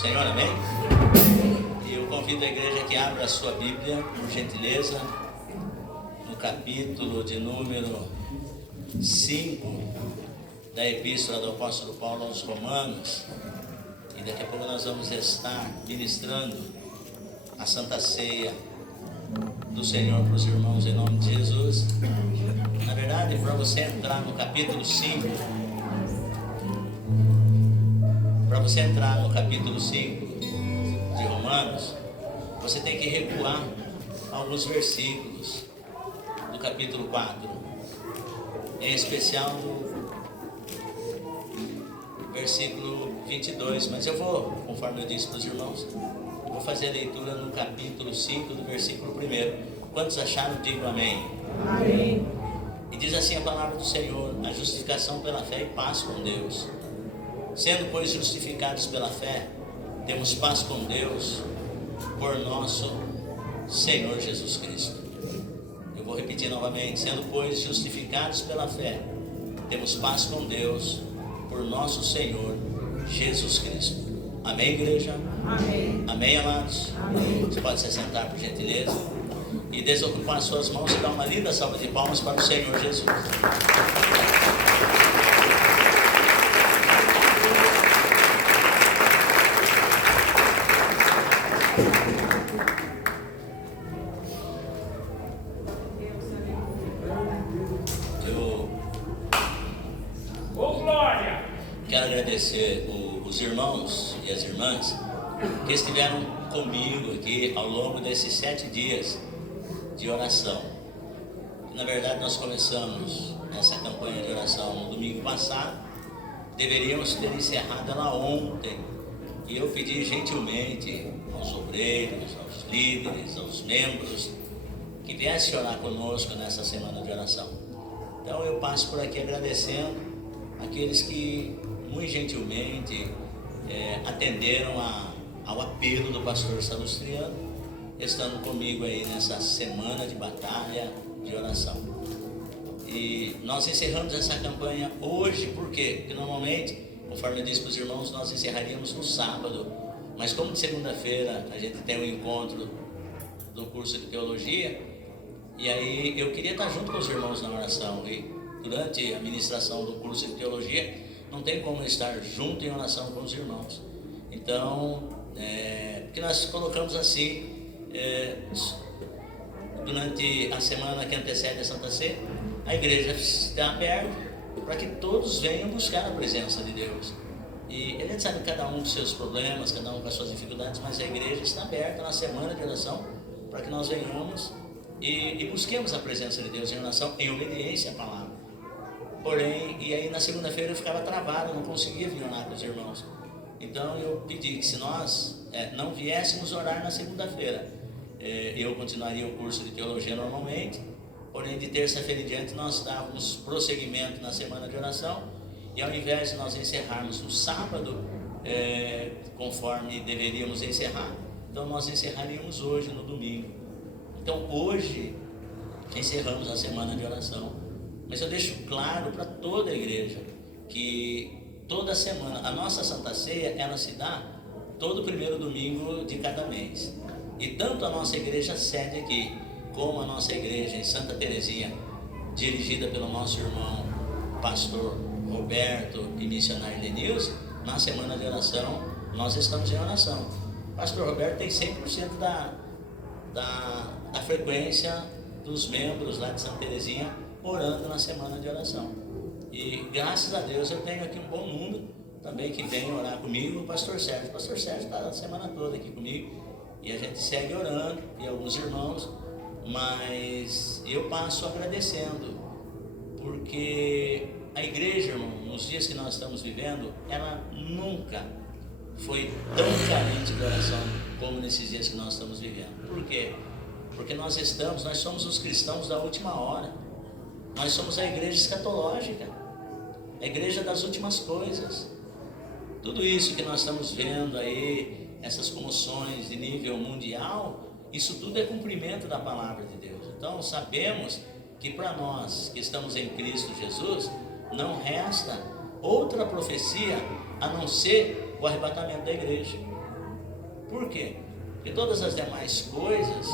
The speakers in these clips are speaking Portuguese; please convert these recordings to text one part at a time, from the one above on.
Senhor, amém? E eu convido a igreja que abra a sua Bíblia, por gentileza, no capítulo de número 5 da Epístola do Apóstolo Paulo aos Romanos. E daqui a pouco nós vamos estar ministrando a Santa Ceia do Senhor para os irmãos em nome de Jesus. Na verdade, para você entrar no capítulo 5, de Romanos, você tem que recuar alguns versículos do capítulo 4, em especial do versículo 22, mas eu vou, conforme eu disse para os irmãos, vou fazer a leitura no capítulo 5 do versículo 1. Quantos acharam? Digam amém. Amém. E diz assim a palavra do Senhor: a justificação pela fé e paz com Deus. Sendo, pois, justificados pela fé, temos paz com Deus por nosso Senhor Jesus Cristo. Eu vou repetir novamente: sendo, pois, justificados pela fé, temos paz com Deus por nosso Senhor Jesus Cristo. Amém, igreja? Amém. Amém, amados? Amém. Você pode se sentar, por gentileza, e desocupar as suas mãos e dar uma linda salva de palmas para o Senhor Jesus. Quero agradecer os irmãos e as irmãs que estiveram comigo aqui ao longo desses 7 dias de oração. Na verdade, nós começamos essa campanha de oração no domingo passado, deveríamos ter encerrado ela ontem, e eu pedi gentilmente aos obreiros, aos líderes, aos membros, que viessem orar conosco nessa semana de oração. Então eu passo por aqui agradecendo aqueles que muito gentilmente atenderam ao apelo do pastor Salustriano, estando comigo aí nessa semana de batalha de oração. E nós encerramos essa campanha hoje, por quê? Porque normalmente, conforme eu disse para os irmãos, nós encerraríamos no sábado, mas como de segunda-feira a gente tem um encontro do curso de teologia, e aí eu queria estar junto com os irmãos na oração, e durante a ministração do curso de teologia não tem como estar junto em oração com os irmãos. Então, porque nós colocamos assim, durante a semana que antecede a Santa Ceia, a igreja está aberta para que todos venham buscar a presença de Deus. E a gente sabe cada um com seus problemas, cada um com as suas dificuldades, mas a igreja está aberta na semana de oração para que nós venhamos e busquemos a presença de Deus em oração, em obediência à palavra. Porém, e aí na segunda-feira eu ficava travado, não conseguia vir orar com os irmãos. Então eu pedi que se nós não viéssemos orar na segunda-feira, eu continuaria o curso de teologia normalmente, porém de terça-feira em diante nós dávamos prosseguimento na semana de oração, e ao invés de nós encerrarmos no sábado, conforme deveríamos encerrar, então nós encerraríamos hoje, no domingo. Então hoje encerramos a semana de oração. Mas eu deixo claro para toda a igreja que toda semana, a nossa Santa Ceia, ela se dá todo primeiro domingo de cada mês. E tanto a nossa igreja sede aqui, como a nossa igreja em Santa Terezinha, dirigida pelo nosso irmão pastor Roberto e missionário Denilson, na semana de oração, nós estamos em oração. O pastor Roberto tem 100% da frequência dos membros lá de Santa Terezinha orando na semana de oração. E graças a Deus eu tenho aqui um bom número também que vem orar comigo, o pastor Sérgio. O pastor Sérgio está a semana toda aqui comigo e a gente segue orando, e alguns irmãos, mas eu passo agradecendo, porque a igreja, irmão, nos dias que nós estamos vivendo, ela nunca foi tão carente de oração como nesses dias que nós estamos vivendo. Por quê? Porque nós somos os cristãos da última hora. Nós somos a igreja escatológica, a igreja das últimas coisas. Tudo isso que nós estamos vendo aí, essas comoções de nível mundial, isso tudo é cumprimento da palavra de Deus. Então sabemos que para nós que estamos em Cristo Jesus, não resta outra profecia a não ser o arrebatamento da igreja. Por quê? Porque todas as demais coisas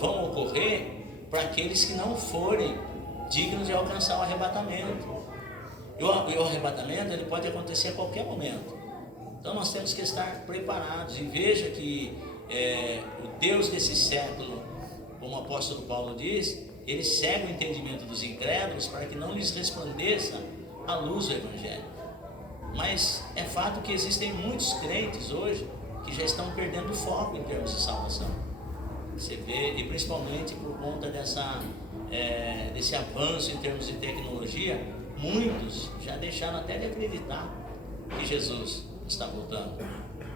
vão ocorrer para aqueles que não forem dignos de alcançar o arrebatamento. E o arrebatamento ele pode acontecer a qualquer momento. Então nós temos que estar preparados. E veja que o Deus desse século, como o apóstolo Paulo diz, ele cega o entendimento dos incrédulos para que não lhes resplandeça a luz do Evangelho. Mas é fato que existem muitos crentes hoje que já estão perdendo o foco em termos de salvação. Você vê, e principalmente por conta desse avanço em termos de tecnologia, muitos já deixaram até de acreditar que Jesus está voltando.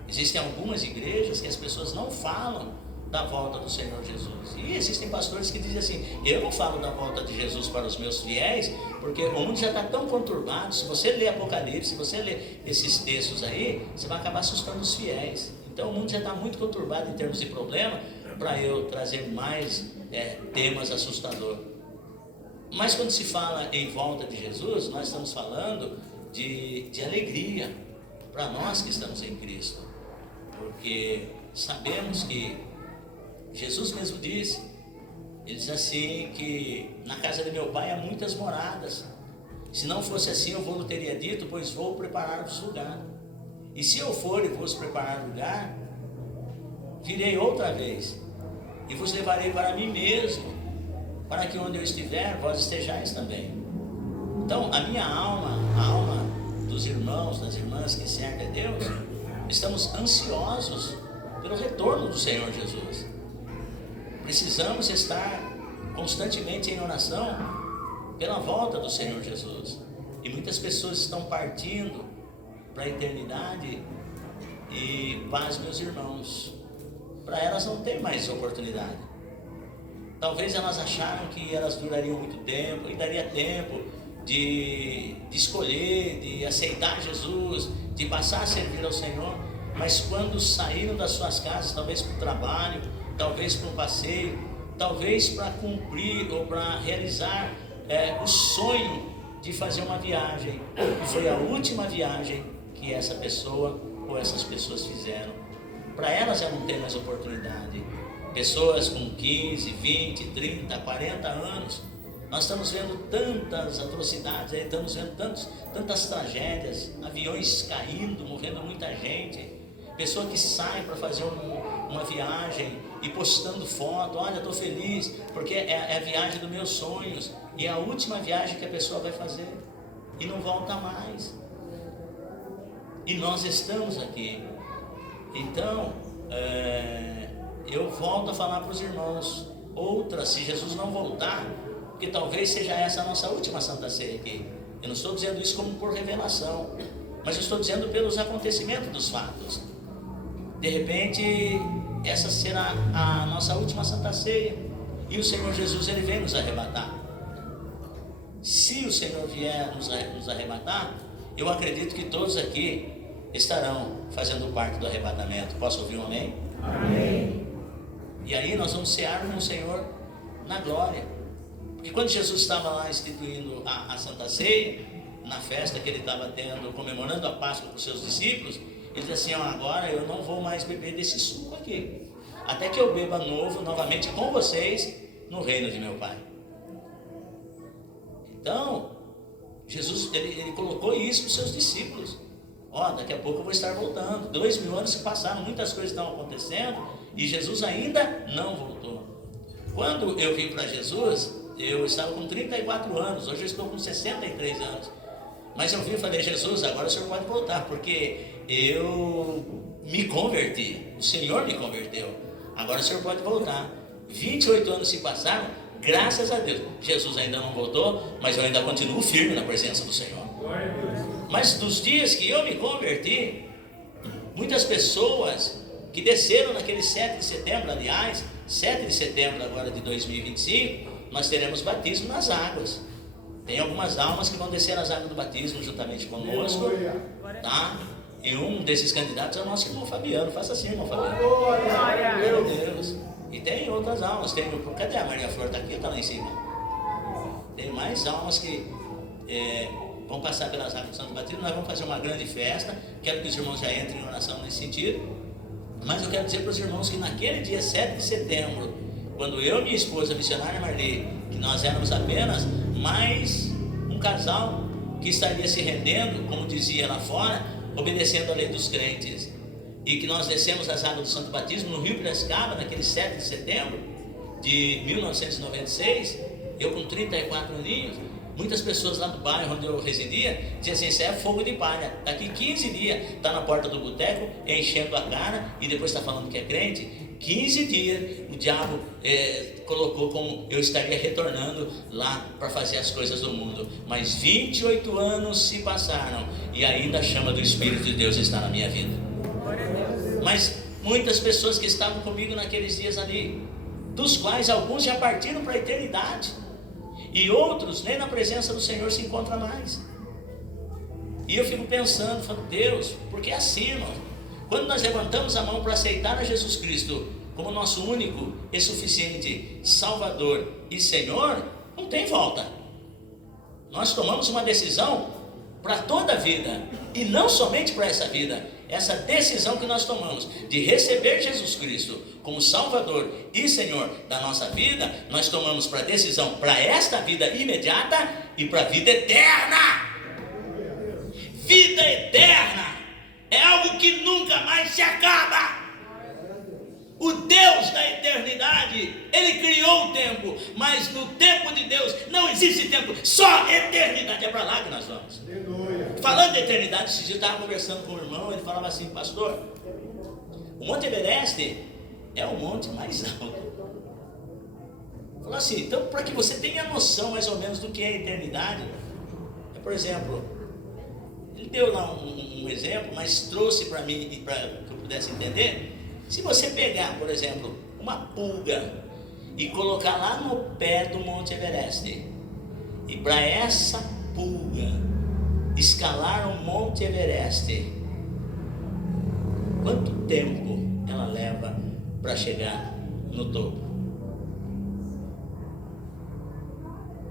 Existem algumas igrejas que as pessoas não falam da volta do Senhor Jesus. E existem pastores que dizem assim: eu não falo da volta de Jesus para os meus fiéis, porque o mundo já está tão conturbado. Se você ler Apocalipse, se você ler esses textos aí, você vai acabar assustando os fiéis. Então o mundo já está muito conturbado em termos de problema para eu trazer mais temas assustadores. Mas quando se fala em volta de Jesus, nós estamos falando de alegria para nós que estamos em Cristo, porque sabemos que Jesus mesmo disse, ele diz assim, que na casa de meu pai há muitas moradas. Se não fosse assim, eu vou teria dito, pois vou preparar-vos lugar. E se eu for e vos preparar lugar, virei outra vez e vos levarei para mim mesmo, para que onde eu estiver, vós estejais também. Então, a minha alma, a alma dos irmãos, das irmãs que servem a Deus, estamos ansiosos pelo retorno do Senhor Jesus. Precisamos estar constantemente em oração pela volta do Senhor Jesus. E muitas pessoas estão partindo para a eternidade e, paz, meus irmãos, para elas não tem mais oportunidade. Talvez elas acharam que elas durariam muito tempo e daria tempo de escolher, de aceitar Jesus, de passar a servir ao Senhor, mas quando saíram das suas casas, talvez para o trabalho, talvez para um passeio, talvez para cumprir ou para realizar o sonho de fazer uma viagem, foi a última viagem que essa pessoa ou essas pessoas fizeram. Para elas já não tem mais oportunidade. Pessoas com 15, 20, 30, 40 anos, nós estamos vendo tantas atrocidades, estamos vendo tantas tragédias, aviões caindo, morrendo muita gente, pessoa que sai para fazer uma viagem e postando foto, olha, estou feliz, porque é a viagem dos meus sonhos, e é a última viagem que a pessoa vai fazer, e não volta mais. E nós estamos aqui. Então, eu volto a falar para os irmãos, se Jesus não voltar, porque talvez seja essa a nossa última Santa Ceia aqui. Eu não estou dizendo isso como por revelação, mas eu estou dizendo pelos acontecimentos dos fatos. De repente, essa será a nossa última Santa Ceia, e o Senhor Jesus ele vem nos arrebatar. Se o Senhor vier nos arrebatar, eu acredito que todos aqui estarão fazendo parte do arrebatamento. Posso ouvir um amém? Amém. E aí nós vamos cear com o Senhor na glória. Porque quando Jesus estava lá instituindo a Santa Ceia, na festa que ele estava tendo, comemorando a Páscoa com os seus discípulos, ele disse assim: agora eu não vou mais beber desse suco aqui, até que eu beba novamente com vocês no reino de meu Pai. Então, Jesus ele colocou isso para os seus discípulos. Daqui a pouco eu vou estar voltando. 2000 anos se passaram, muitas coisas estão acontecendo e Jesus ainda não voltou. Quando eu vim para Jesus, eu estava com 34 anos, hoje eu estou com 63 anos. Mas eu vim e falei: Jesus, agora o Senhor pode voltar, porque eu me converti, o Senhor me converteu, agora o Senhor pode voltar. 28 anos se passaram, graças a Deus. Jesus ainda não voltou, mas eu ainda continuo firme na presença do Senhor. Mas dos dias que eu me converti, muitas pessoas que desceram naquele 7 de setembro, aliás, 7 de setembro agora de 2025, nós teremos batismo nas águas. Tem algumas almas que vão descer as águas do batismo juntamente conosco, tá? E um desses candidatos é o nosso irmão Fabiano. Faça assim, irmão Fabiano. Meu Deus. E tem outras almas. Cadê a Maria Flor? Está aqui ou está lá em cima? Tem mais almas que vão passar pelas águas do Santo Batismo. Nós vamos fazer uma grande festa. Quero que os irmãos já entrem em oração nesse sentido. Mas eu quero dizer para os irmãos que naquele dia 7 de setembro, quando eu e minha esposa, a missionária Marli, que nós éramos apenas mais um casal que estaria se rendendo, como dizia lá fora, obedecendo a lei dos crentes, e que nós descemos as águas do Santo Batismo no Rio Piracicaba, naquele 7 de setembro de 1996, eu com 34 aninhos, muitas pessoas lá do bairro onde eu residia diziam assim: isso é fogo de palha, daqui 15 dias está na porta do boteco enchendo a cara e depois está falando que é crente. 15 dias o diabo colocou como eu estaria retornando lá para fazer as coisas do mundo, mas 28 anos se passaram e ainda a chama do Espírito de Deus está na minha vida. Mas muitas pessoas que estavam comigo naqueles dias ali, dos quais alguns já partiram para a eternidade, e outros nem na presença do Senhor se encontram mais. E eu fico pensando, falo, Deus, porque é assim, irmão. Quando nós levantamos a mão para aceitar a Jesus Cristo como nosso único e suficiente Salvador e Senhor, não tem volta. Nós tomamos uma decisão para toda a vida, e não somente para essa vida. Essa decisão que nós tomamos de receber Jesus Cristo como Salvador e Senhor da nossa vida, nós tomamos para decisão para esta vida imediata e para a vida eterna. Vida eterna é algo que nunca mais se acaba. O Deus da eternidade, Ele criou o tempo, mas no tempo de Deus não existe tempo, só eternidade. É para lá que nós vamos. Falando de eternidade, esse dia eu estava conversando com o irmão, ele falava assim: pastor, o Monte Everest é o monte mais alto. Falou assim, então para que você tenha noção mais ou menos do que é a eternidade, por exemplo, ele deu lá um exemplo, mas trouxe para mim, para que eu pudesse entender. Se você pegar, por exemplo, uma pulga e colocar lá no pé do Monte Everest, e para essa pulga escalar o Monte Everest, quanto tempo ela leva para chegar no topo?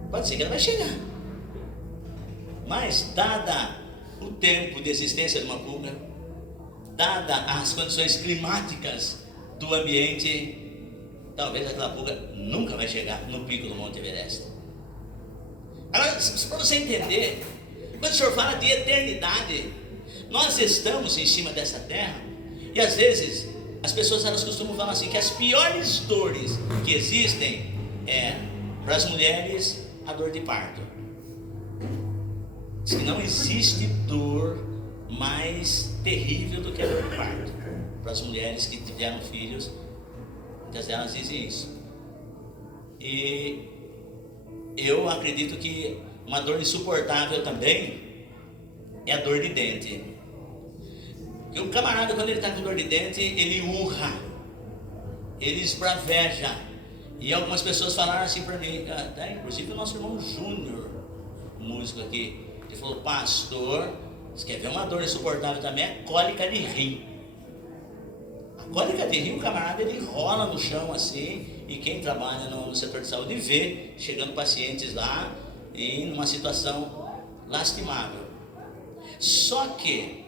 Pode ser que ela vai chegar, mas dada o tempo de existência de uma pulga, dada as condições climáticas do ambiente, talvez aquela pulga nunca vai chegar no pico do Monte Everest. Agora, para você entender, quando o Senhor fala de eternidade, nós estamos em cima dessa terra, e às vezes as pessoas elas costumam falar assim, que as piores dores que existem para as mulheres, a dor de parto. Diz que não existe dor mais terrível do que a dor de parto. Para as mulheres que tiveram filhos, muitas delas dizem isso. E eu acredito que uma dor insuportável também é a dor de dente. Porque o camarada, quando ele está com dor de dente, ele urra, ele esbraveja. E algumas pessoas falaram assim para mim, inclusive o nosso irmão Júnior, músico aqui, ele falou: pastor, você quer ver uma dor insuportável também? É cólica de rim. A cólica de rim, o camarada, ele rola no chão assim, e quem trabalha no setor de saúde vê chegando pacientes lá e numa situação lastimável. Só que,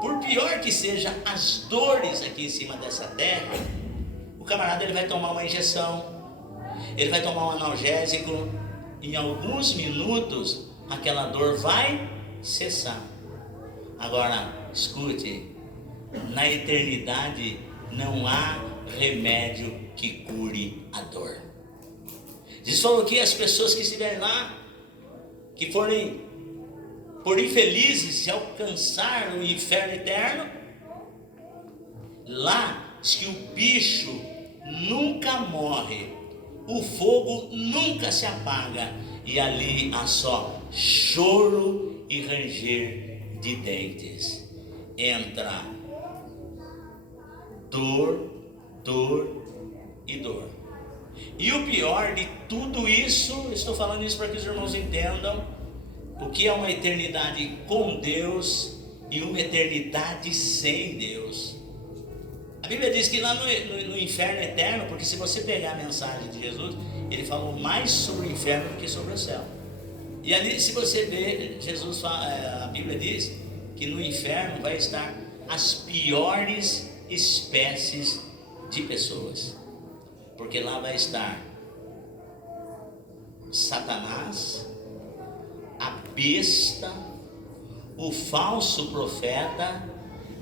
por pior que sejam as dores aqui em cima dessa terra, o camarada ele vai tomar uma injeção, ele vai tomar um analgésico, em alguns minutos aquela dor vai cessar. Agora, escute, na eternidade não há remédio que cure a dor. Jesus falou que as pessoas que estiverem lá, que forem por infelizes de alcançar o inferno eterno, lá diz que o bicho nunca morre, o fogo nunca se apaga, e ali há só choro e ranger de dentes. Entra dor, dor e dor. E o pior de tudo isso, estou falando isso para que os irmãos entendam o que é uma eternidade com Deus e uma eternidade sem Deus. A Bíblia diz que lá no inferno eterno, porque se você pegar a mensagem de Jesus, ele falou mais sobre o inferno do que sobre o céu. E ali, se você ver, Jesus fala, a Bíblia diz que no inferno vai estar as piores espécies de pessoas, porque lá vai estar Satanás, a besta, o falso profeta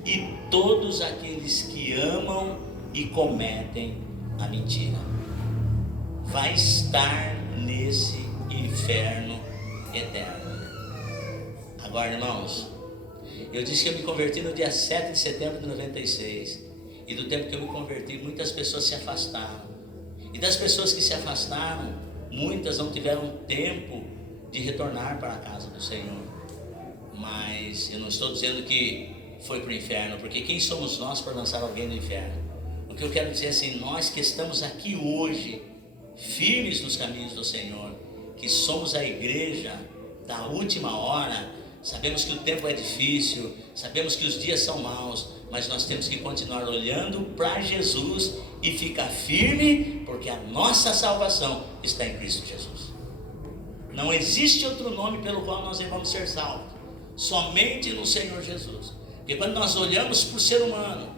e todos aqueles que amam e cometem a mentira. Vai estar nesse inferno eterno. Agora, irmãos, eu disse que eu me converti no dia 7 de setembro de 96, e do tempo que eu me converti, muitas pessoas se afastaram, e das pessoas que se afastaram, muitas não tiveram tempo de retornar para a casa do Senhor. Mas eu não estou dizendo que foi para o inferno, porque quem somos nós para lançar alguém no inferno? O que eu quero dizer é assim, nós que estamos aqui hoje, firmes nos caminhos do Senhor, que somos a igreja da última hora, sabemos que o tempo é difícil, sabemos que os dias são maus, mas nós temos que continuar olhando para Jesus e ficar firme, porque a nossa salvação está em Cristo Jesus. Não existe outro nome pelo qual nós devemos ser salvos, somente no Senhor Jesus. Porque quando nós olhamos para o ser humano,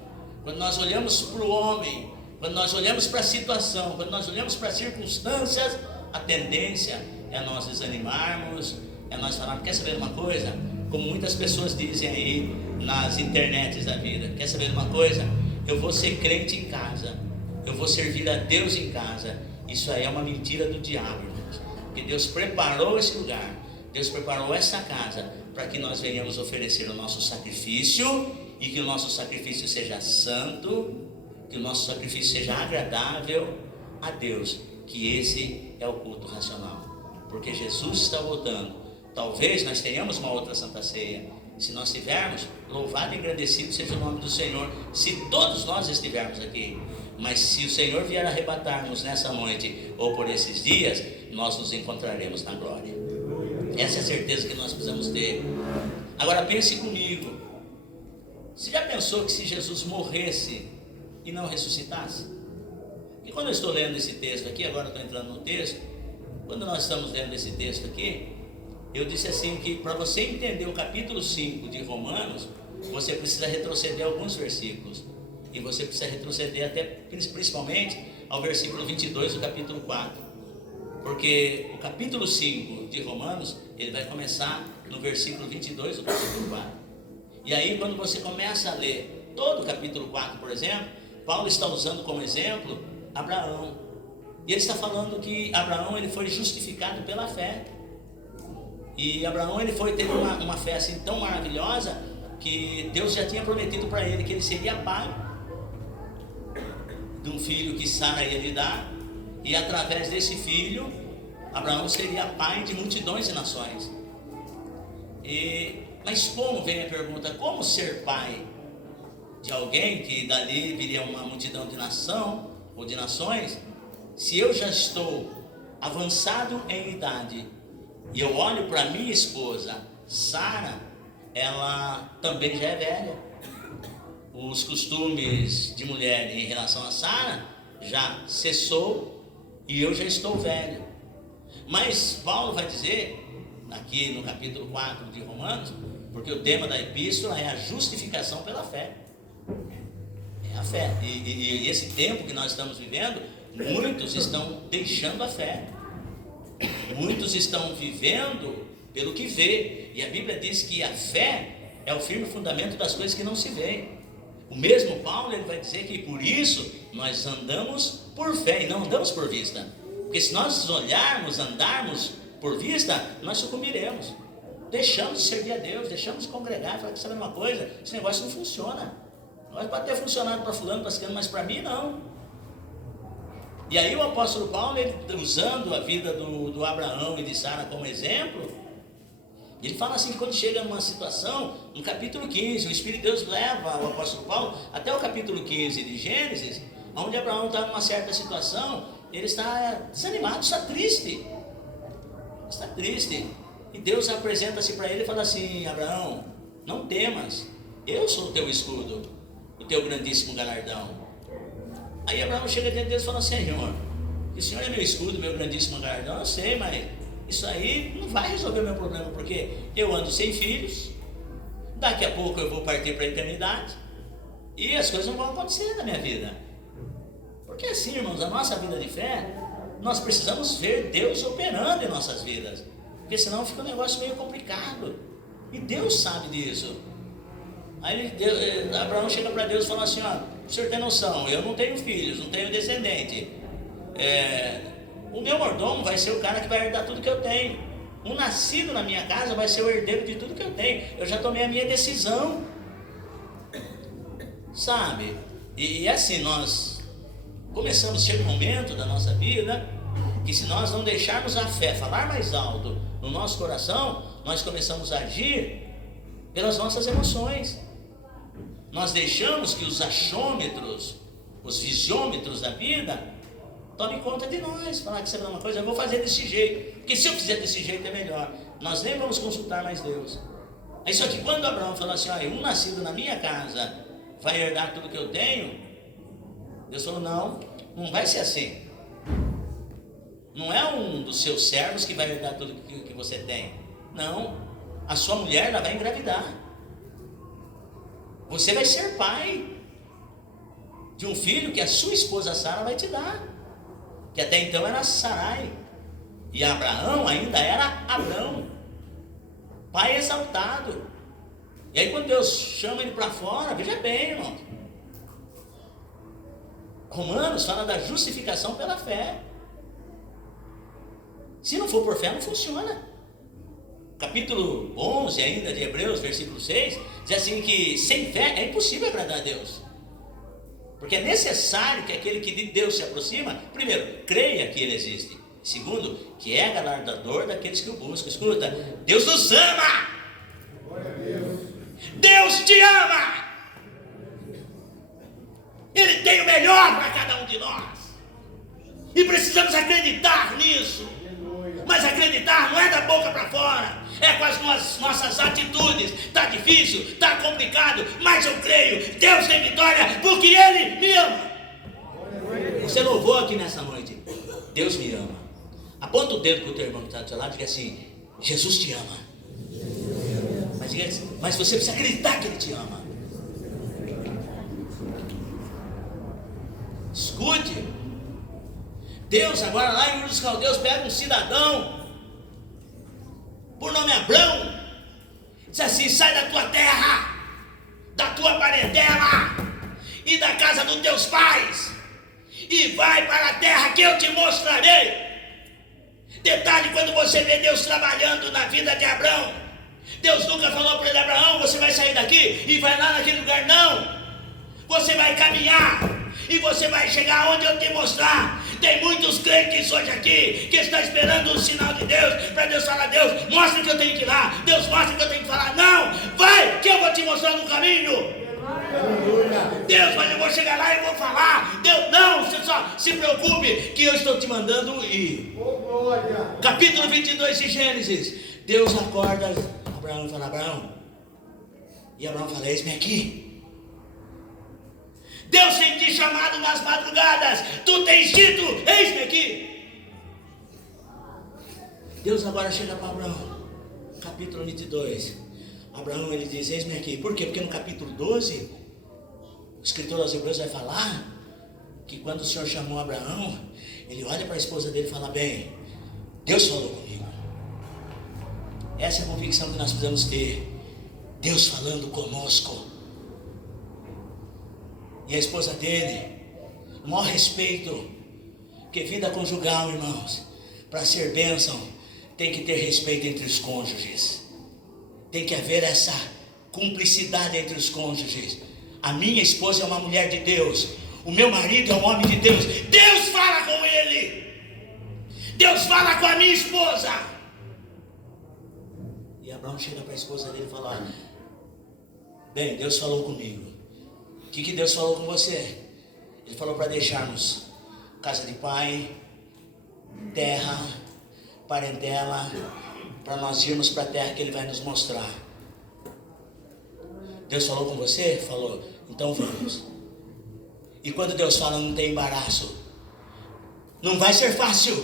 quando nós olhamos para o homem, quando nós olhamos para a situação, quando nós olhamos para as circunstâncias, a tendência é nós desanimarmos, é nós falarmos, quer saber de uma coisa? Como muitas pessoas dizem aí nas internets da vida, quer saber de uma coisa? Eu vou ser crente em casa, eu vou servir a Deus em casa. Isso aí é uma mentira do diabo, irmãos, porque Deus preparou esse lugar, Deus preparou essa casa para que nós venhamos oferecer o nosso sacrifício, e que o nosso sacrifício seja santo, que o nosso sacrifício seja agradável a Deus, que esse é o culto racional, porque Jesus está voltando. Talvez nós tenhamos uma outra Santa Ceia. Se nós tivermos, louvado e agradecido seja o nome do Senhor, se todos nós estivermos aqui. Mas se o Senhor vier arrebatar-nos nessa noite ou por esses dias, nós nos encontraremos na glória. Essa é a certeza que nós precisamos ter. Agora pense comigo, você já pensou que se Jesus morresse e não ressuscitasse? E quando eu estou lendo esse texto aqui, agora eu estou entrando no texto, quando nós estamos lendo esse texto aqui, eu disse assim que para você entender o capítulo 5 de Romanos, você precisa retroceder alguns versículos, e você precisa retroceder até principalmente ao versículo 22 do capítulo 4, porque o capítulo 5 de Romanos, ele vai começar no versículo 22 do capítulo 4, e aí quando você começa a ler todo o capítulo 4, por exemplo, Paulo está usando como exemplo Abraão, e ele está falando que Abraão ele foi justificado pela fé. E Abraão teve uma fé assim tão maravilhosa que Deus já tinha prometido para ele que ele seria pai de um filho que Sara ia lhe dar, e através desse filho Abraão seria pai de multidões de nações. Mas como, vem a pergunta, como ser pai de alguém que dali viria uma multidão de nação ou de nações, se eu já estou avançado em idade e eu olho para minha esposa, Sara, ela também já é velha. Os costumes de mulher em relação a Sara já cessou e eu já estou velho. Mas Paulo vai dizer, aqui no capítulo 4 de Romanos, porque o tema da epístola é a justificação pela fé. É a fé. E esse tempo que nós estamos vivendo, muitos estão deixando a fé. Muitos estão vivendo pelo que vê, e a Bíblia diz que a fé é o firme fundamento das coisas que não se veem. O mesmo Paulo ele vai dizer que por isso nós andamos por fé e não andamos por vista, porque se nós olharmos, andarmos por vista, nós sucumbiremos, deixamos de servir a Deus, deixamos de congregar, falar que sabe uma coisa, esse negócio não funciona, nós pode ter funcionado para fulano, para ciclano, mas para mim não. E aí o apóstolo Paulo, ele, usando a vida do Abraão e de Sara como exemplo, ele fala assim que quando chega numa situação, no capítulo 15, o Espírito de Deus leva o apóstolo Paulo até o capítulo 15 de Gênesis, onde Abraão está numa certa situação, ele está desanimado, está triste, e Deus apresenta-se para ele e fala assim: Abraão, não temas, eu sou o teu escudo, o teu grandíssimo galardão. Aí Abraão chega diante de Deus e fala: Senhor, o Senhor é meu escudo, meu grandíssimo galardão. Eu sei, mas isso aí não vai resolver o meu problema, porque eu ando sem filhos, daqui a pouco eu vou partir para a eternidade, e as coisas não vão acontecer na minha vida. Porque assim, irmãos, a nossa vida de fé, nós precisamos ver Deus operando em nossas vidas, porque senão fica um negócio meio complicado, e Deus sabe disso. Aí Abraão chega para Deus e fala assim: ó, o senhor tem noção, eu não tenho filhos, não tenho descendente, o meu mordomo vai ser o cara que vai herdar tudo que eu tenho, um nascido na minha casa vai ser o herdeiro de tudo que eu tenho, eu já tomei a minha decisão, sabe? E assim, nós começamos, chega um momento da nossa vida, que se nós não deixarmos a fé falar mais alto no nosso coração, nós começamos a agir pelas nossas emoções. Nós deixamos que os achômetros, os visiômetros da vida, tomem conta de nós. Falar que você fala uma coisa, eu vou fazer desse jeito, porque se eu fizer desse jeito é melhor. Nós nem vamos consultar mais Deus. Aí só que quando Abraão falou assim: olha, um nascido na minha casa vai herdar tudo que eu tenho, Deus falou: não, não vai ser assim. Não é um dos seus servos que vai herdar tudo que você tem. Não, a sua mulher, ela vai engravidar. Você vai ser pai de um filho que a sua esposa Sara vai te dar, que até então era Sarai, e Abraão ainda era Abrão, pai exaltado. E aí quando Deus chama ele para fora, veja bem, irmão, Romanos fala da justificação pela fé. Se não for por fé, não funciona. Capítulo 11 ainda de Hebreus, versículo 6, diz assim que sem fé é impossível agradar a Deus. Porque é necessário que aquele que de Deus se aproxima, primeiro, creia que Ele existe. Segundo, que é galardador daqueles que o buscam. Escuta, Deus nos ama. Deus te ama. Ele tem o melhor para cada um de nós. E precisamos acreditar nisso. Mas acreditar não é da boca para fora, é com as nossas atitudes. Está difícil, está complicado, mas eu creio, Deus tem vitória, porque Ele me ama. Você louvou aqui nessa noite, Deus me ama. Aponta o dedo para o teu irmão que está do seu lado e diga assim: Jesus te ama. Mas você precisa acreditar que Ele te ama. Escute, Deus agora lá em Ur dos Caldeus pega um cidadão por nome Abrão, diz assim: sai da tua terra, da tua parentela e da casa dos teus pais e vai para a terra que eu te mostrarei. Detalhe, quando você vê Deus trabalhando na vida de Abrão, Deus nunca falou para ele: Abraão, você vai sair daqui e vai lá naquele lugar. Não, você vai caminhar e você vai chegar onde eu te mostrar. Tem muitos crentes hoje aqui que estão esperando um sinal de Deus, para Deus falar: Deus, mostra que eu tenho que ir lá, Deus, mostra que eu tenho que falar. Não, vai que eu vou te mostrar no caminho. Deus, mas eu vou chegar lá e vou falar. Deus, não, você só se preocupe que eu estou te mandando ir. Capítulo 22 de Gênesis, Deus acorda Abraão e fala: Abraão, e Abraão fala: eis-me aqui. Deus tem te chamado nas madrugadas, tu tens dito: eis-me aqui. Deus agora chega para Abraão, capítulo 22. Abraão, ele diz: eis-me aqui. Por quê? Porque no capítulo 12, o escritor aos Hebreus vai falar que quando o Senhor chamou Abraão, ele olha para a esposa dele e fala: bem, Deus falou comigo. Essa é a convicção que nós precisamos ter, Deus falando conosco. E a esposa dele, o maior respeito, porque vida conjugal, irmãos, para ser bênção, tem que ter respeito entre os cônjuges, tem que haver essa cumplicidade entre os cônjuges. A minha esposa é uma mulher de Deus, o meu marido é um homem de Deus. Deus fala com ele, Deus fala com a minha esposa. E Abraão chega para a esposa dele e fala: olha, bem, Deus falou comigo. O que Deus falou com você? Ele falou para deixarmos casa de pai, terra, parentela, para nós irmos para a terra que Ele vai nos mostrar. Deus falou com você? Falou. Então vamos. E quando Deus fala, não tem embaraço. Não vai ser fácil,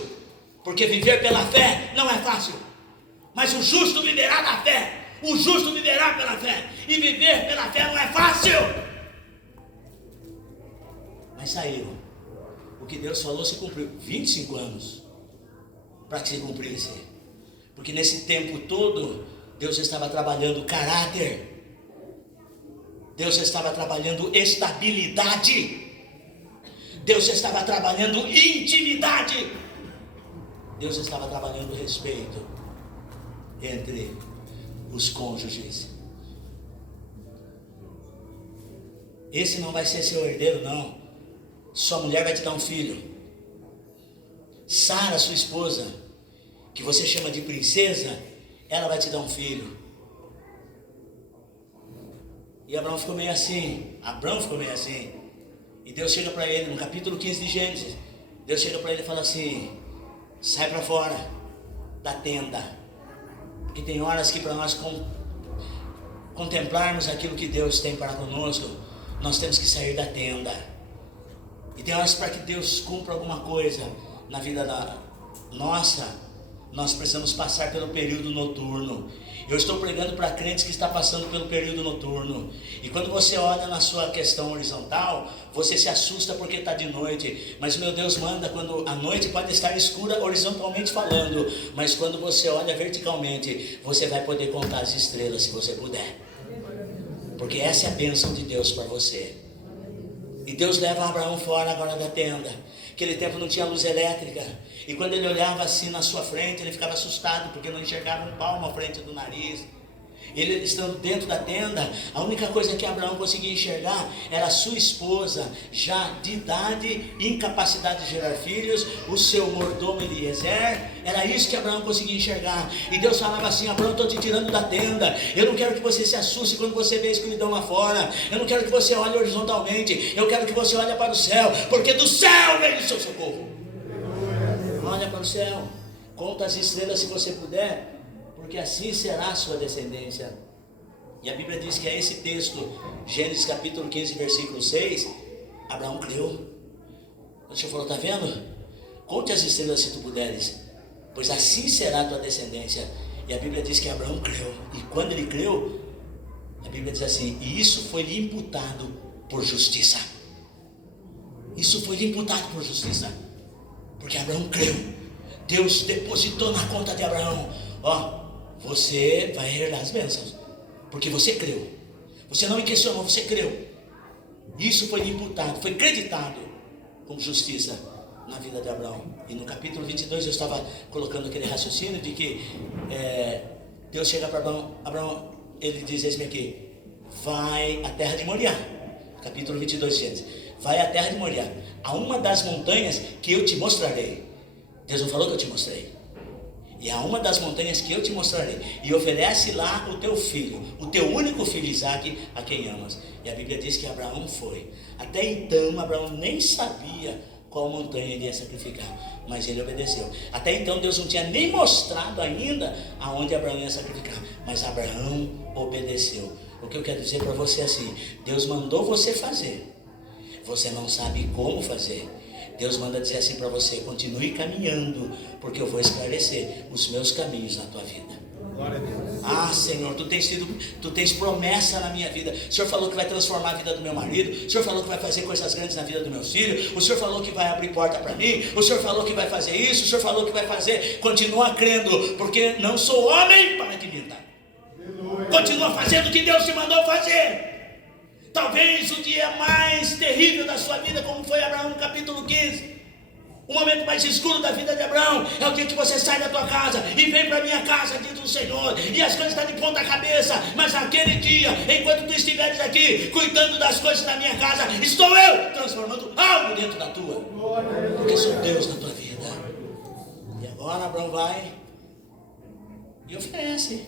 porque viver pela fé não é fácil. Mas o justo viverá da fé. O justo viverá pela fé. E viver pela fé não é fácil. mas saíram. O que Deus falou se cumpriu. 25 anos para que se cumprisse. Porque nesse tempo todo, Deus estava trabalhando caráter. Deus estava trabalhando estabilidade. Deus estava trabalhando intimidade. Deus estava trabalhando respeito entre os cônjuges. Esse não vai ser seu herdeiro, não. Sua mulher vai te dar um filho. Sara, sua esposa, que você chama de princesa, ela vai te dar um filho. E Abraão ficou meio assim. E Deus chega para ele, no capítulo 15 de Gênesis, Deus chega para ele e fala assim: sai para fora da tenda. Porque tem horas que para nós contemplarmos aquilo que Deus tem para conosco, nós temos que sair da tenda. E tem horas para que Deus cumpra alguma coisa na vida nossa, nós precisamos passar pelo período noturno. Eu estou pregando para crentes que estão passando pelo período noturno. E quando você olha na sua questão horizontal, você se assusta porque está de noite. Mas meu Deus manda, quando a noite pode estar escura horizontalmente falando, mas quando você olha verticalmente, você vai poder contar as estrelas se você puder. Porque essa é a bênção de Deus para você. E Deus leva Abraão fora agora da tenda. Aquele tempo não tinha luz elétrica. E quando ele olhava assim na sua frente, ele ficava assustado, porque não enxergava um palmo à frente do nariz. Ele estando dentro da tenda, a única coisa que Abraão conseguia enxergar era a sua esposa, já de idade, incapacidade de gerar filhos, o seu mordomo Eliezer. Era isso que Abraão conseguia enxergar. E Deus falava assim: Abraão, estou te tirando da tenda. Eu não quero que você se assuste quando você vê a escuridão lá fora. Eu não quero que você olhe horizontalmente. Eu quero que você olhe para o céu, porque do céu vem o seu socorro. Olha para o céu, conta as estrelas se você puder, porque assim será a sua descendência. E a Bíblia diz que é esse texto, Gênesis capítulo 15, versículo 6, Abraão creu. O Senhor falou: está vendo? Conte as estrelas se tu puderes, pois assim será a tua descendência. E a Bíblia diz que Abraão creu. E quando ele creu, a Bíblia diz assim: e isso foi lhe imputado por justiça. Isso foi lhe imputado por justiça, porque Abraão creu. Deus depositou na conta de Abraão: você vai herdar as bênçãos, porque você creu. Você não me questionou, você creu. Isso foi imputado, foi creditado como justiça na vida de Abraão. E no capítulo 22 eu estava colocando aquele raciocínio de que Deus chega para Abraão, ele diz: eis-me aqui, vai à terra de Moriá. Capítulo 22 de Gênesis: vai à terra de Moriá, a uma das montanhas que eu te mostrarei. Deus não falou que eu te mostrei. E há uma das montanhas que eu te mostrarei, e oferece lá o teu filho, o teu único filho Isaque, a quem amas. E a Bíblia diz que Abraão foi. Até então Abraão nem sabia qual montanha ele ia sacrificar, mas ele obedeceu. Até então Deus não tinha nem mostrado ainda aonde Abraão ia sacrificar, mas Abraão obedeceu. O que eu quero dizer para você é assim: Deus mandou você fazer, você não sabe como fazer. Deus manda dizer assim para você: continue caminhando, porque eu vou esclarecer os meus caminhos na tua vida. Glória a Deus. Ah, Senhor, tu tens promessa na minha vida. O Senhor falou que vai transformar a vida do meu marido. O Senhor falou que vai fazer coisas grandes na vida do meu filho. O Senhor falou que vai abrir porta para mim. O Senhor falou que vai fazer isso. O Senhor falou que vai fazer. Continua crendo, porque não sou homem para que minta. Continua fazendo o que Deus te mandou fazer. Talvez o dia mais terrível da sua vida, como foi Abraão no capítulo 15, o momento mais escuro da vida de Abraão, é o dia que você sai da tua casa e vem para a minha casa, diz o Senhor, e as coisas estão de ponta cabeça. Mas naquele dia, enquanto tu estiveres aqui cuidando das coisas da minha casa, estou eu transformando algo dentro da tua, porque sou Deus na tua vida. E agora Abraão vai e oferece.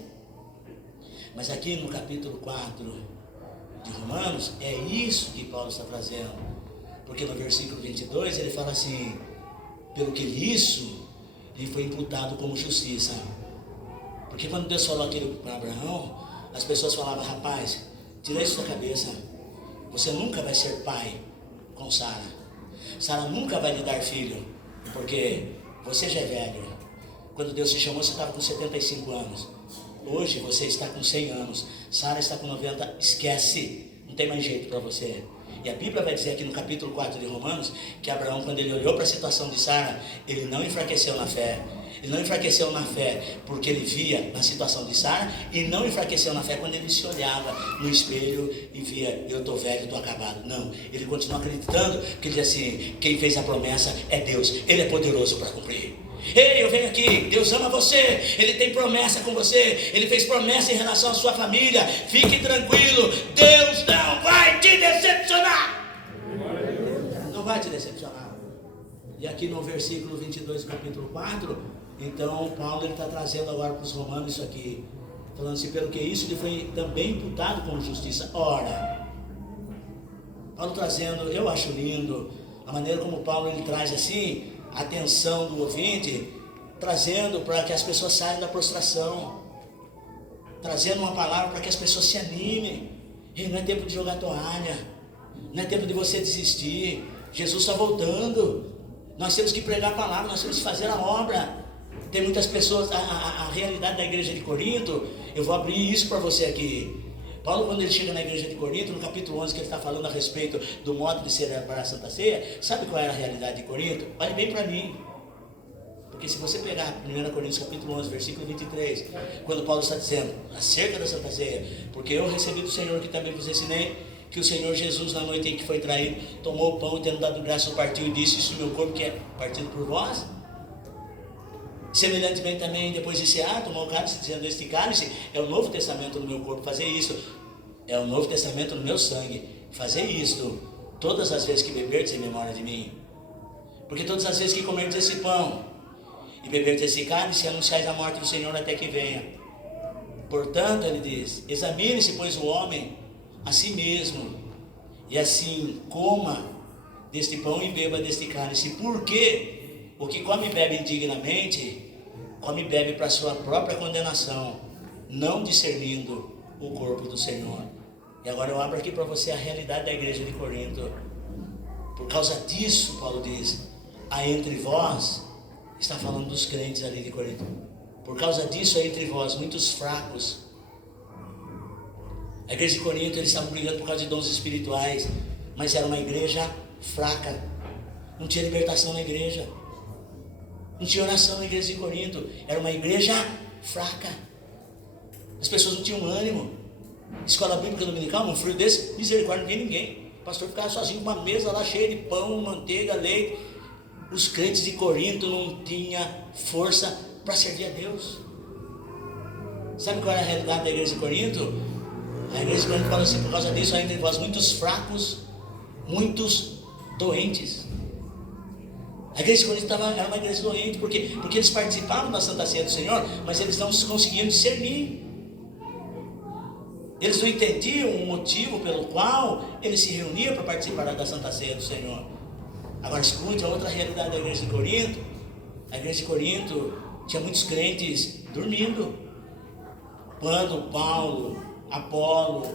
Mas aqui no capítulo 4 de Romanos, é isso que Paulo está trazendo, porque no versículo 22 ele fala assim: pelo que isso lhe foi imputado como justiça. Porque quando Deus falou aquilo para Abraão, as pessoas falavam: rapaz, tira isso da cabeça, você nunca vai ser pai com Sara, Sara nunca vai lhe dar filho, porque você já é velho. Quando Deus te chamou, você estava com 75 anos. Hoje você está com 100 anos, Sara está com 90, esquece, não tem mais jeito para você. E a Bíblia vai dizer aqui no capítulo 4 de Romanos, que Abraão, quando ele olhou para a situação de Sara, ele não enfraqueceu na fé. Ele não enfraqueceu na fé porque ele via na situação de Sara, e não enfraqueceu na fé quando ele se olhava no espelho e via, eu estou velho, estou acabado. Não, ele continuou acreditando, porque ele diz assim, quem fez a promessa é Deus, Ele é poderoso para cumprir. Ei, eu venho aqui, Deus ama você, Ele tem promessa com você, Ele fez promessa em relação à sua família, fique tranquilo, Deus não vai te decepcionar. Não vai te decepcionar. E aqui no versículo 22 do capítulo 4, então Paulo está trazendo agora para os romanos isso aqui, falando assim, pelo que isso lhe foi também imputado como justiça. Ora, Paulo trazendo, eu acho lindo a maneira como Paulo ele traz assim a atenção do ouvinte, trazendo para que as pessoas saiam da prostração, trazendo uma palavra para que as pessoas se animem. E não é tempo de jogar toalha, não é tempo de você desistir. Jesus está voltando, nós temos que pregar a palavra, nós temos que fazer a obra. Tem muitas pessoas, a realidade da igreja de Corinto, eu vou abrir isso para você aqui. Paulo, quando ele chega na igreja de Corinto, no capítulo 11, que ele está falando a respeito do modo de celebrar a Santa Ceia, sabe qual era a realidade de Corinto? Olhe bem para mim, porque se você pegar 1 Coríntios capítulo 11, versículo 23, quando Paulo está dizendo acerca da Santa Ceia, porque eu recebi do Senhor, que também vos ensinei, que o Senhor Jesus, na noite em que foi traído, tomou o pão e, tendo dado graça, o partiu e disse, isso é meu corpo que é partido por vós. Semelhantemente também, depois de cear, tomou o cálice, dizendo, este cálice é o Novo Testamento no meu corpo, fazer isso, é o Novo Testamento no meu sangue, fazer isto, todas as vezes que beberdes em memória de mim. Porque todas as vezes que comerdes esse pão, e beberdes esse cálice, anunciais a morte do Senhor até que venha. Portanto, ele diz, examine-se, pois, o homem a si mesmo, e assim coma deste pão e beba deste cálice, porque o que come e bebe indignamente, come e bebe para sua própria condenação, não discernindo o corpo do Senhor. E agora eu abro aqui para você a realidade da igreja de Corinto. Por causa disso, Paulo diz, há entre vós, está falando dos crentes ali de Corinto, por causa disso há entre vós muitos fracos. A igreja de Corinto, eles estavam brigando por causa de dons espirituais, mas era uma igreja fraca, não tinha libertação na igreja, não tinha oração na igreja de Corinto, era uma igreja fraca, as pessoas não tinham ânimo. Escola bíblica dominical, num frio desse, misericórdia, não tinha ninguém, o pastor ficava sozinho com uma mesa lá cheia de pão, manteiga, leite. Os crentes de Corinto não tinham força para servir a Deus. Sabe qual era a realidade da igreja de Corinto? A igreja de Corinto fala assim, por causa disso há entre vós muitos fracos, muitos doentes. A igreja de Corinto era uma igreja doente, porque eles participavam da Santa Ceia do Senhor, mas eles não conseguiam discernir. Eles não entendiam o motivo pelo qual eles se reuniam para participar da Santa Ceia do Senhor. Agora escute a outra realidade da igreja de Corinto. A igreja de Corinto tinha muitos crentes dormindo. Quando Paulo, Apolo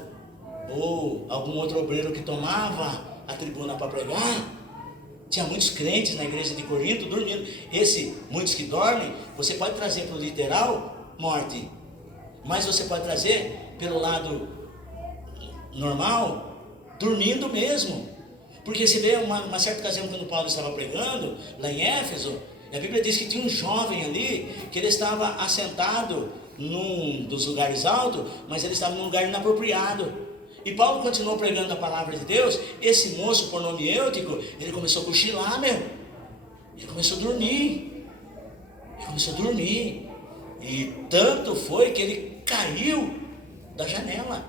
ou algum outro obreiro que tomava a tribuna para pregar, tinha muitos crentes na igreja de Corinto dormindo. Muitos que dormem, você pode trazer para o literal, morte, mas você pode trazer pelo lado normal, dormindo mesmo. Porque você vê uma certa ocasião, quando Paulo estava pregando lá em Éfeso, a Bíblia diz que tinha um jovem ali, que ele estava assentado num dos lugares altos, mas ele estava num lugar inapropriado. E Paulo continuou pregando a palavra de Deus. Esse moço, por nome Eutico, ele começou a cochilar, ele começou a dormir. E tanto foi que ele caiu da janela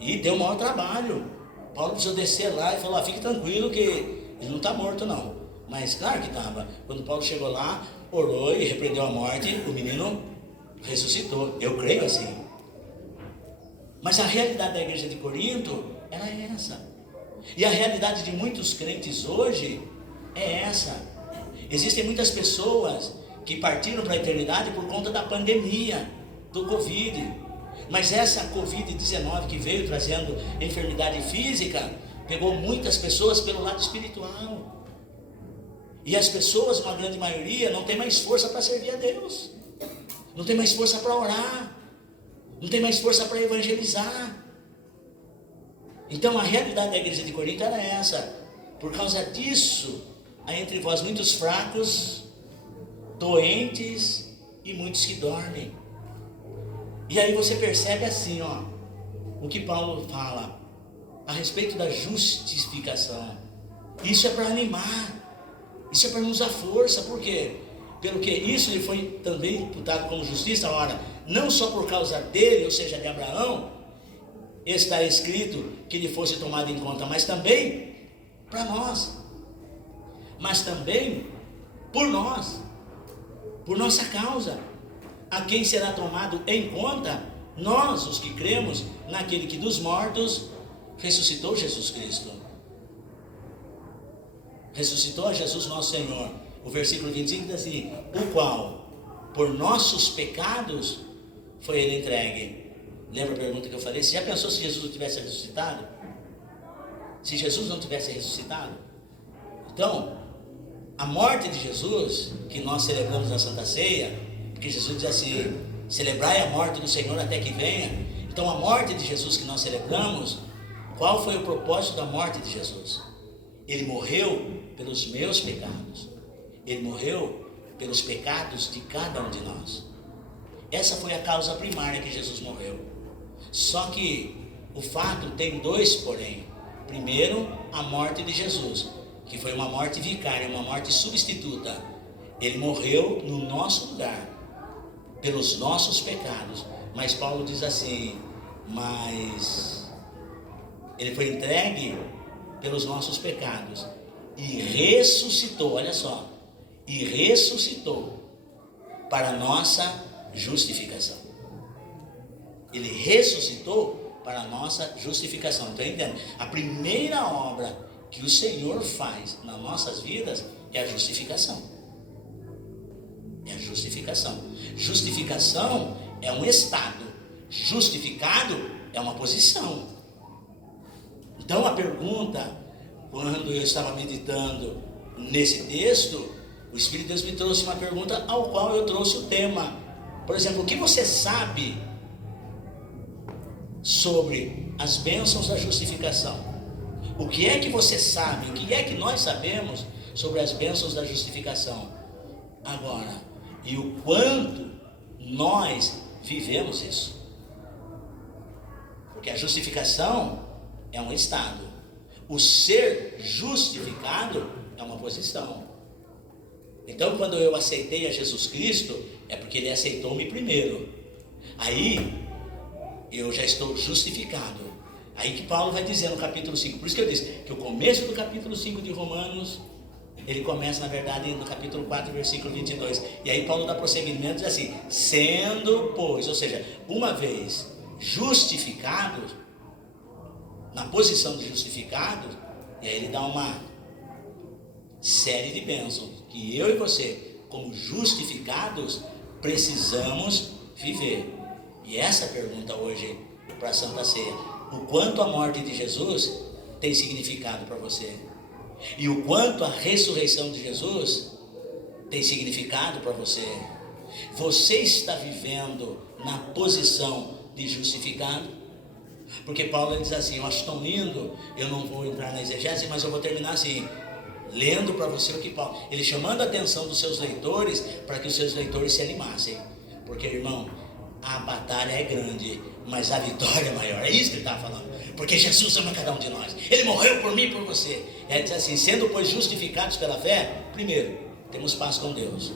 e deu o maior trabalho. Paulo precisou descer lá e falou, fique tranquilo que ele não está morto não. Mas claro que estava. Quando Paulo chegou lá, orou e repreendeu a morte, o menino ressuscitou. Eu creio assim. Mas a realidade da igreja de Corinto era essa. E a realidade de muitos crentes hoje é essa. Existem muitas pessoas que partiram para a eternidade por conta da pandemia, do Covid. Mas essa Covid-19 que veio trazendo enfermidade física, pegou muitas pessoas pelo lado espiritual. E as pessoas, uma grande maioria, não tem mais força para servir a Deus. Não tem mais força para orar. Não tem mais força para evangelizar. Então a realidade da igreja de Corinto era essa. Por causa disso, há entre vós muitos fracos, doentes e muitos que dormem. E aí você percebe assim, o que Paulo fala a respeito da justificação. Isso é para animar, isso é para nos dar força. Por quê? Pelo que isso lhe foi também imputado como justiça. Ora, não só por causa dele, ou seja, de Abraão, está escrito que ele fosse tomado em conta, mas também para nós, mas também por nós, por nossa causa, a quem será tomado em conta? Nós, os que cremos naquele que dos mortos ressuscitou Jesus Cristo. Ressuscitou a Jesus nosso Senhor. O versículo 25 diz assim: o qual por nossos pecados foi ele entregue. Lembra a pergunta que eu falei? Você já pensou se Jesus não tivesse ressuscitado? Se Jesus não tivesse ressuscitado? Então, a morte de Jesus, que nós celebramos na Santa Ceia, porque Jesus diz assim: celebrai a morte do Senhor até que venha. Então a morte de Jesus que nós celebramos, qual foi o propósito da morte de Jesus? Ele morreu pelos meus pecados, ele morreu pelos pecados de cada um de nós. Essa foi a causa primária que Jesus morreu. Só que o fato tem dois porém. Primeiro, a morte de Jesus, que foi uma morte vicária, uma morte substituta. Ele morreu no nosso lugar, pelos nossos pecados. Mas Paulo diz assim: mas ele foi entregue pelos nossos pecados e ressuscitou, olha só, e ressuscitou para a nossa justificação. Ele ressuscitou para a nossa justificação. Então entenda, a primeira obra que o Senhor faz nas nossas vidas é a justificação. É a justificação. Justificação é um estado, justificado é uma posição. Então a pergunta, quando eu estava meditando nesse texto, o Espírito de Deus me trouxe uma pergunta ao qual eu trouxe o tema. Por exemplo, o que você sabe sobre as bênçãos da justificação? O que é que você sabe, o que é que nós sabemos sobre as bênçãos da justificação? Agora, e o quanto nós vivemos isso? Porque a justificação é um estado, o ser justificado é uma posição. Então quando eu aceitei a Jesus Cristo, é porque ele aceitou-me primeiro. Aí eu já estou justificado. Aí que Paulo vai dizer no capítulo 5, por isso que eu disse que o começo do capítulo 5 de Romanos, ele começa na verdade no capítulo 4, versículo 22, e aí Paulo dá prosseguimento e diz assim: sendo pois, ou seja, uma vez justificados, na posição de justificados, e aí ele dá uma série de bênçãos que eu e você, como justificados, precisamos viver. E essa pergunta hoje para a Santa Ceia: o quanto a morte de Jesus tem significado para você? E o quanto a ressurreição de Jesus tem significado para você? Você está vivendo na posição de justificado? Porque Paulo diz assim, eu acho tão lindo, eu não vou entrar na exegese, mas eu vou terminar assim, lendo para você o que Paulo, ele chamando a atenção dos seus leitores, para que os seus leitores se animassem. Porque, irmão, a batalha é grande, mas a vitória é maior. É isso que ele está falando. Porque Jesus ama cada um de nós. Ele morreu por mim e por você. Ele diz assim: sendo pois justificados pela fé, primeiro, temos paz com Deus.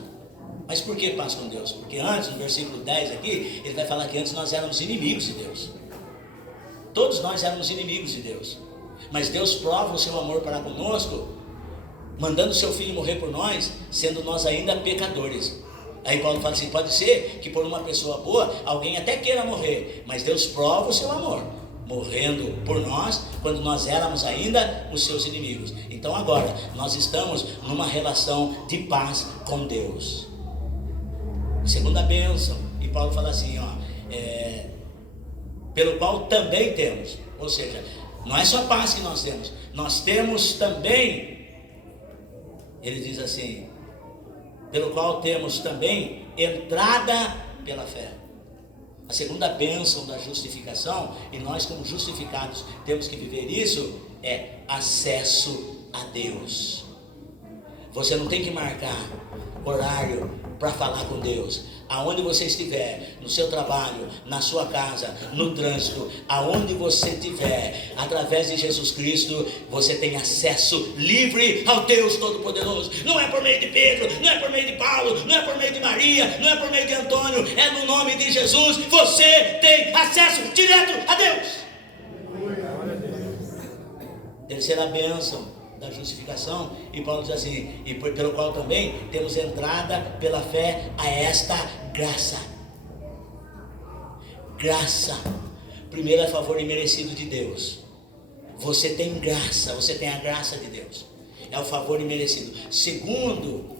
Mas por que paz com Deus? Porque antes, no versículo 10 aqui, ele vai falar que antes nós éramos inimigos de Deus. Todos nós éramos inimigos de Deus. Mas Deus prova o seu amor para conosco, mandando o seu Filho morrer por nós, sendo nós ainda pecadores. Aí Paulo fala assim: pode ser que por uma pessoa boa, alguém até queira morrer, mas Deus prova o seu amor, morrendo por nós, quando nós éramos ainda os seus inimigos. Então agora, nós estamos numa relação de paz com Deus. Segunda bênção, e Paulo fala assim, pelo qual também temos, ou seja, não é só paz que nós temos também, ele diz assim, pelo qual temos também entrada pela fé. A segunda bênção da justificação, e nós como justificados temos que viver isso, é acesso a Deus. Você não tem que marcar horário para falar com Deus. Aonde você estiver, no seu trabalho, na sua casa, no trânsito, aonde você estiver, através de Jesus Cristo, você tem acesso livre ao Deus Todo-Poderoso. Não é por meio de Pedro, não é por meio de Paulo, não é por meio de Maria, não é por meio de Antônio, é no nome de Jesus. Você tem acesso direto a Deus. Terceira bênção da justificação, e Paulo diz assim, e pelo qual também temos entrada pela fé a esta graça. Graça, primeiro é favor imerecido de Deus. Você tem graça, você tem a graça de Deus, é o favor imerecido. Segundo,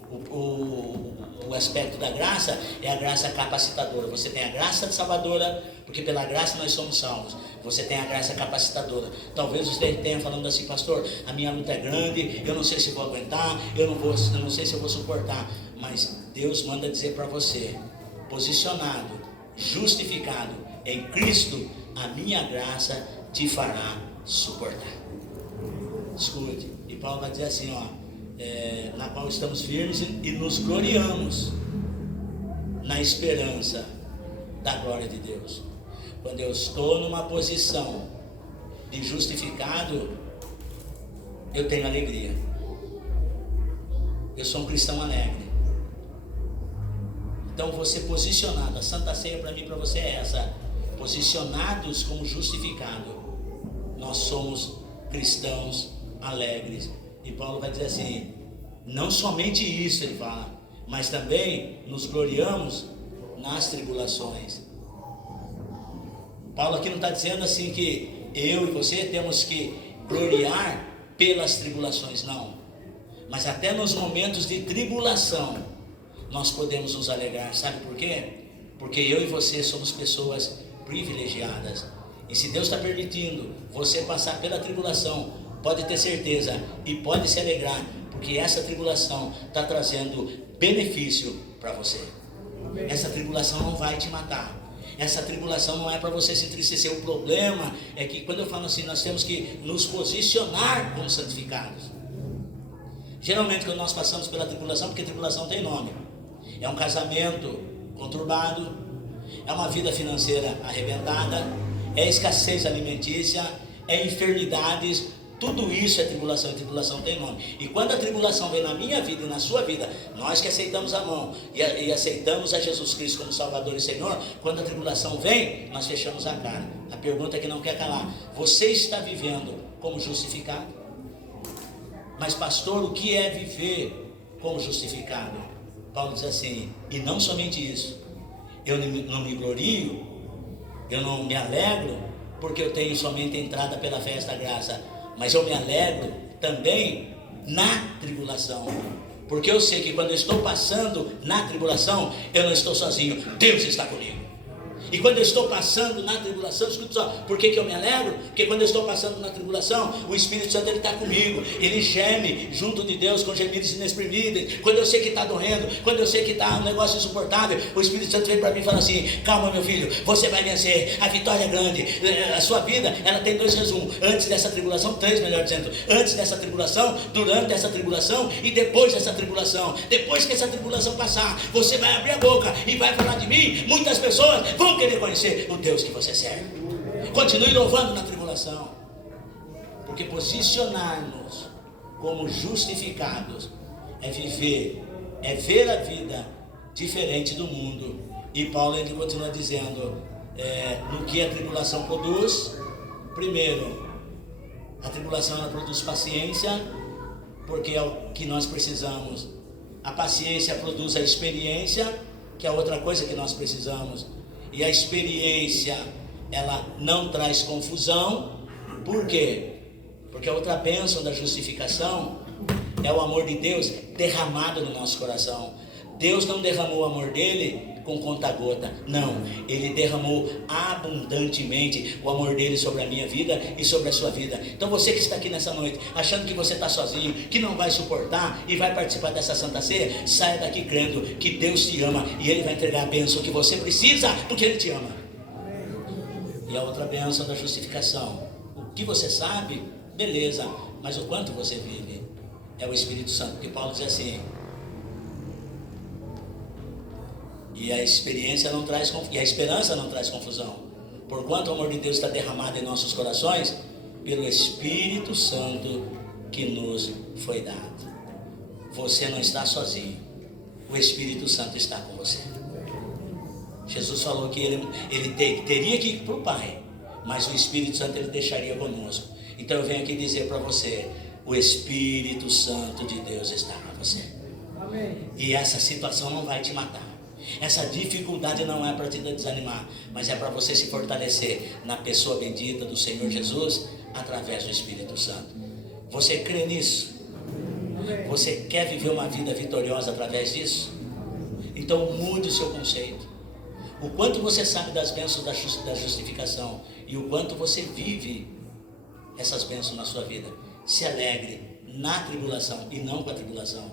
o aspecto da graça é a graça capacitadora. Você tem a graça salvadora, porque pela graça nós somos salvos. Você tem a graça capacitadora. Talvez você esteja falando assim, pastor, a minha luta é grande, eu não sei se vou aguentar, eu não sei se eu vou suportar. Mas Deus manda dizer para você, posicionado, justificado em Cristo, a minha graça te fará suportar. Escute, e Paulo vai dizer assim, na qual estamos firmes e nos gloriamos na esperança da glória de Deus. Quando eu estou numa posição de justificado, eu tenho alegria. Eu sou um cristão alegre. Então você posicionado, a Santa Ceia para mim e para você é essa, posicionados como justificado, nós somos cristãos alegres. E Paulo vai dizer assim, não somente isso ele fala, mas também nos gloriamos nas tribulações. Paulo aqui não está dizendo assim que eu e você temos que gloriar pelas tribulações, não. Mas até nos momentos de tribulação, nós podemos nos alegrar. Sabe por quê? Porque eu e você somos pessoas privilegiadas. E se Deus está permitindo você passar pela tribulação, pode ter certeza e pode se alegrar, porque essa tribulação está trazendo benefício para você. Essa tribulação não vai te matar. Essa tribulação não é para você se entristecer. O problema é que quando eu falo assim, nós temos que nos posicionar como santificados. Geralmente quando nós passamos pela tribulação, porque tribulação tem nome, é um casamento conturbado, é uma vida financeira arrebentada, é escassez alimentícia, é enfermidades. Tudo isso é tribulação, e tribulação tem nome. E quando a tribulação vem na minha vida e na sua vida, nós que aceitamos a mão e aceitamos a Jesus Cristo como Salvador e Senhor, quando a tribulação vem, nós fechamos a cara. A pergunta que não quer calar, você está vivendo como justificado? Mas pastor, o que é viver como justificado? Paulo diz assim, e não somente isso, eu não me glorio, eu não me alegro, porque eu tenho somente entrada pela fé esta graça, mas eu me alegro também na tribulação, porque eu sei que quando eu estou passando na tribulação, eu não estou sozinho, Deus está comigo. E quando eu estou passando na tribulação, escuta só, por que eu me alegro? Porque quando eu estou passando na tribulação, o Espírito Santo ele está comigo, ele geme junto de Deus com gemidos inexprimíveis. Quando eu sei que está doendo, quando eu sei que está um negócio insuportável, o Espírito Santo vem para mim e fala assim, calma meu filho, você vai vencer, a vitória é grande. A sua vida, ela tem dois resumos, antes dessa tribulação, três melhor dizendo, antes dessa tribulação, durante essa tribulação e depois dessa tribulação. Depois que essa tribulação passar, você vai abrir a boca e vai falar de mim, muitas pessoas vão querer conhecer o Deus que você serve. Continue louvando na tribulação, porque posicionar-nos como justificados é viver, é ver a vida diferente do mundo. E Paulo ele continua dizendo no que a tribulação produz. Primeiro, a tribulação ela produz paciência, porque é o que nós precisamos. A paciência produz a experiência, que é outra coisa que nós precisamos. E a experiência, ela não traz confusão. Por quê? Porque a outra bênção da justificação é o amor de Deus derramado no nosso coração. Deus não derramou o amor dele com conta-gota, não, ele derramou abundantemente o amor dele sobre a minha vida e sobre a sua vida. Então você que está aqui nessa noite, achando que você está sozinho, que não vai suportar e vai participar dessa Santa Ceia, saia daqui crendo que Deus te ama e ele vai entregar a bênção que você precisa, porque ele te ama. E a outra bênção da justificação. O que você sabe, beleza, mas o quanto você vive é o Espírito Santo. Porque Paulo diz assim: e a experiência não traz, e a esperança não traz confusão, porquanto o amor de Deus está derramado em nossos corações pelo Espírito Santo que nos foi dado. Você não está sozinho, o Espírito Santo está com você. Jesus falou que ele teria que ir para o Pai, mas o Espírito Santo ele deixaria conosco. Então eu venho aqui dizer para você: o Espírito Santo de Deus está com você. Amém. E essa situação não vai te matar. Essa dificuldade não é para te desanimar, mas é para você se fortalecer na pessoa bendita do Senhor Jesus, através do Espírito Santo. Você crê nisso? Você quer viver uma vida vitoriosa através disso? Então mude o seu conceito. O quanto você sabe das bênçãos da justificação e o quanto você vive essas bênçãos na sua vida. Se alegre na tribulação e não com a tribulação.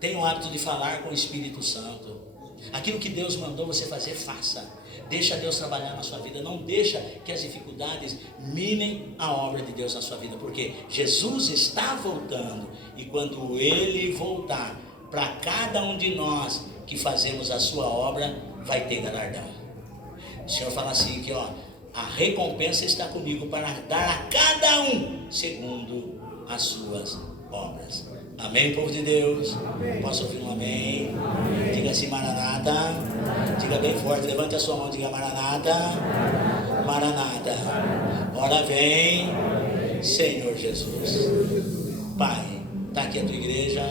Tenha o hábito de falar com o Espírito Santo. Aquilo que Deus mandou você fazer, faça. Deixa Deus trabalhar na sua vida. Não deixa que as dificuldades minem a obra de Deus na sua vida, porque Jesus está voltando, e quando Ele voltar, para cada um de nós que fazemos a sua obra, vai ter galardão. O Senhor fala assim que a recompensa está comigo para dar a cada um segundo as suas obras. Amém, povo de Deus? Amém. Posso ouvir um amém? Amém. Diga assim: Maranata. Maranata. Diga bem forte, levante a sua mão, diga Maranata. Maranata. Maranata. Ora vem, Senhor Jesus. Pai, está aqui a tua igreja.